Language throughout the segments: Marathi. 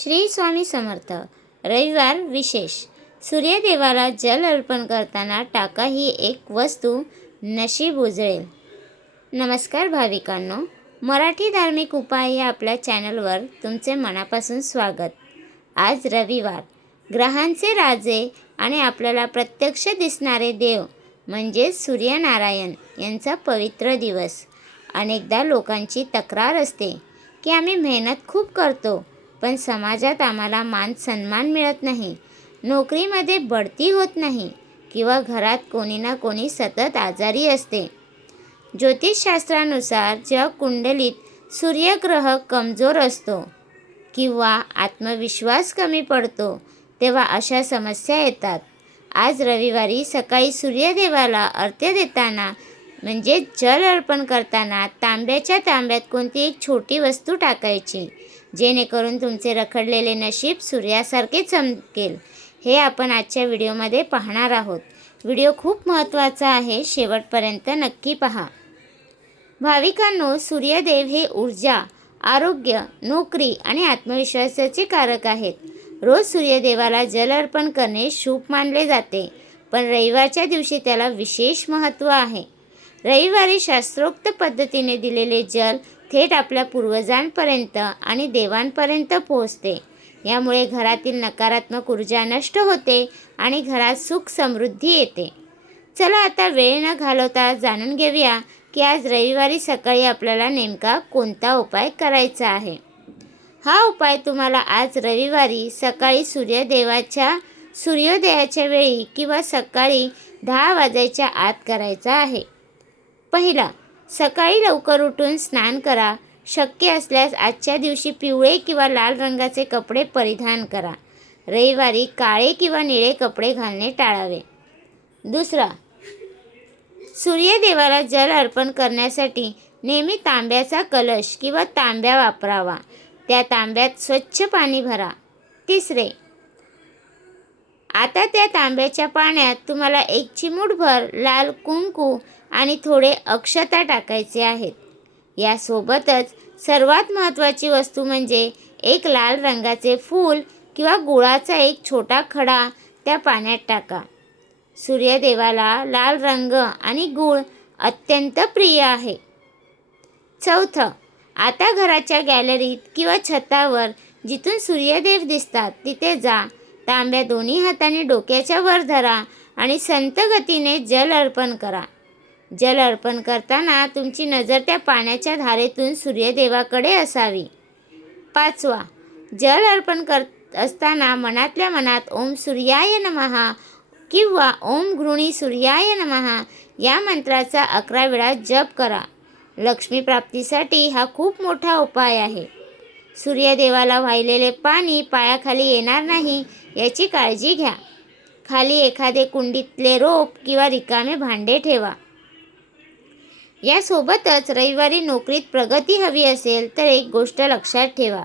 श्री स्वामी समर्थ. रविवार विशेष. सूर्यदेवाला जल अर्पण करताना टाका ही एक वस्तू नशीब उजळेल. नमस्कार भाविकांनो, मराठी धार्मिक उपाय या आपल्या चॅनलवर तुमचे मनापासून स्वागत. आज रविवार, ग्रहांचे राजे आणि आपल्याला प्रत्यक्ष दिसणारे देव म्हणजे सूर्यनारायण यांचा पवित्र दिवस. अनेकदा लोकांची तक्रार असते की आम्ही मेहनत खूप करतो, पण समाजात आम्हाला मान सन्मान मिळत नाही, नोकरीमध्ये बढती होत नाही किंवा घरात कोणी ना कोणी सतत आजारी असते. ज्योतिषशास्त्रानुसार जेव्हा कुंडलीत सूर्यग्रह कमजोर असतो किंवा आत्मविश्वास कमी पडतो, तेव्हा अशा समस्या येतात. आज रविवारी सकाळी सूर्यदेवाला अर्घ्य देताना म्हणजे जल अर्पण करताना तांब्याच्या तांब्यात कोणती एक छोटी वस्तू टाकायची, जेणेकरून तुमचे रखडलेले नशीब सूर्यासारखे चमकेल. हे आपण आजच्या व्हिडिओमध्ये पाहणार आहोत. व्हिडिओ खूप महत्त्वाचा आहे, शेवटपर्यंत नक्की पहा. भाविकांनो, सूर्यदेव हे ऊर्जा, आरोग्य, नोकरी आणि आत्मविश्वासाचे कारक आहेत. रोज सूर्यदेवाला जल अर्पण करणे शुभ मानले जाते, पण रविवारच्या दिवशी त्याला विशेष महत्त्व आहे. रविवारी शास्त्रोक्त पद्धतीने दिलेले जल थेट आपल्या पूर्वजांपर्यंत आणि देवांपर्यंत पोहोचते. यामुळे घरातील नकारात्मक ऊर्जा नष्ट होते आणि घरात सुख समृद्धी येते. चला आता वेळ न घालवता जाणून घेऊया की आज रविवारी सकाळी आपल्याला नेमका कोणता उपाय करायचा आहे. हा उपाय तुम्हाला आज रविवारी सकाळी सूर्योदयाच्या वेळी किंवा सकाळी 10 वाजायच्या आत करायचा आहे. पहिला, सकाळी लवकर उठून स्नान करा. शक्य असल्यास आजच्या दिवशी पिवळे किंवा लाल रंगाचे कपडे परिधान करा. रविवारी काळे किंवा निळे कपडे घालणे टाळावे. दुसरा, सूर्यदेवाला जल अर्पण करण्यासाठी नेहमी तांब्याचा कलश किंवा तांब्या वापरावा. त्या तांब्यात स्वच्छ पाणी भरा. तिसरे, आता त्या तांब्याच्या पाण्यात तुम्हाला एक चिमूटभर लाल कुंकू आणि थोडे अक्षता टाकायचे आहेत. यासोबतच सर्वात महत्त्वाची वस्तू म्हणजे एक लाल रंगाचे फूल किंवा गुळाचा एक छोटा खडा त्या पाण्यात टाका. सूर्यदेवाला लाल रंग आणि गूळ अत्यंत प्रिय आहे. चौथं, आता घराच्या गॅलरीत किंवा छतावर जिथून सूर्यदेव दिसतात तिथे जा. तांब्या दोन्ही हाताने डोक्याच्या वर धरा आणि संत गतीने जल अर्पण करा. जल अर्पण करताना तुमची नजर त्या पाण्याच्या धारेतून सूर्यदेवाकडे असावी. पाचवा, जल अर्पण करत असताना मनातल्या मनात ओम सूर्याय नमः किंवा ओम घृणी सूर्याय नमः या मंत्राचा 11 वेळा जप करा. लक्ष्मी प्राप्तीसाठी हा खूप मोठा उपाय आहे. सूर्यदेवाला वाहिलेले पाणी पायाखाली येणार नाही याची काळजी घ्या. खाली एखादे कुंडीतले रोप किंवा रिकामे भांडे ठेवा. यासोबतच रविवारी नोकरीत प्रगती हवी असेल तर एक गोष्ट लक्षात ठेवा.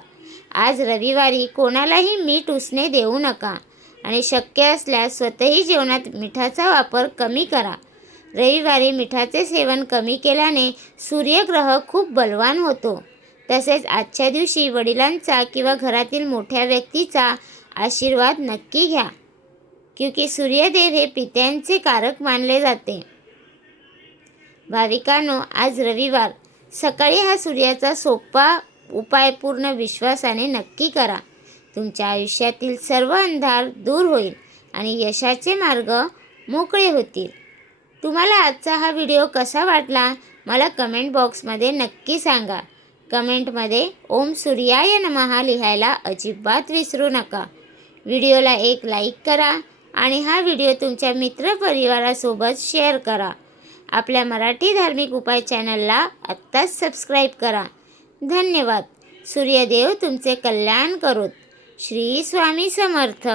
आज रविवारी कोणालाही मीठ उसने देऊ नका आणि शक्य असल्यास स्वतःही जेवणात मिठाचा वापर कमी करा. रविवारी मिठाचे सेवन कमी केल्याने सूर्यग्रह खूप बलवान होतो. तसेच आजच्या दिवशी वडिलांचा किंवा घरातील मोठ्या व्यक्तीचा आशीर्वाद नक्की घ्या, क्योंकि सूर्यदेव हे पित्यांचे कारक मानले जाते. भाविकांनो, आज रविवार सकाळी हा सूर्याचा सोपा उपाय पूर्ण विश्वासाने नक्की करा. तुमच्या आयुष्यातील सर्व अंधार दूर होईल आणि यशाचे मार्ग मोकळे होतील. तुम्हाला आजचा हा व्हिडिओ कसा वाटला मला कमेंट बॉक्समध्ये नक्की सांगा. कमेंटमध्ये ओम सूर्याय नमः लिहायला अजिबात विसरू नका. व्हिडिओला एक लाईक करा आणि हा व्हिडिओ तुमच्या मित्रपरिवारासोबत शेअर करा. आपल्या मराठी धार्मिक उपाय चॅनलला आत्ताच सबस्क्राईब करा. धन्यवाद. सूर्यदेव तुमचे कल्याण करोत. श्री स्वामी समर्थ.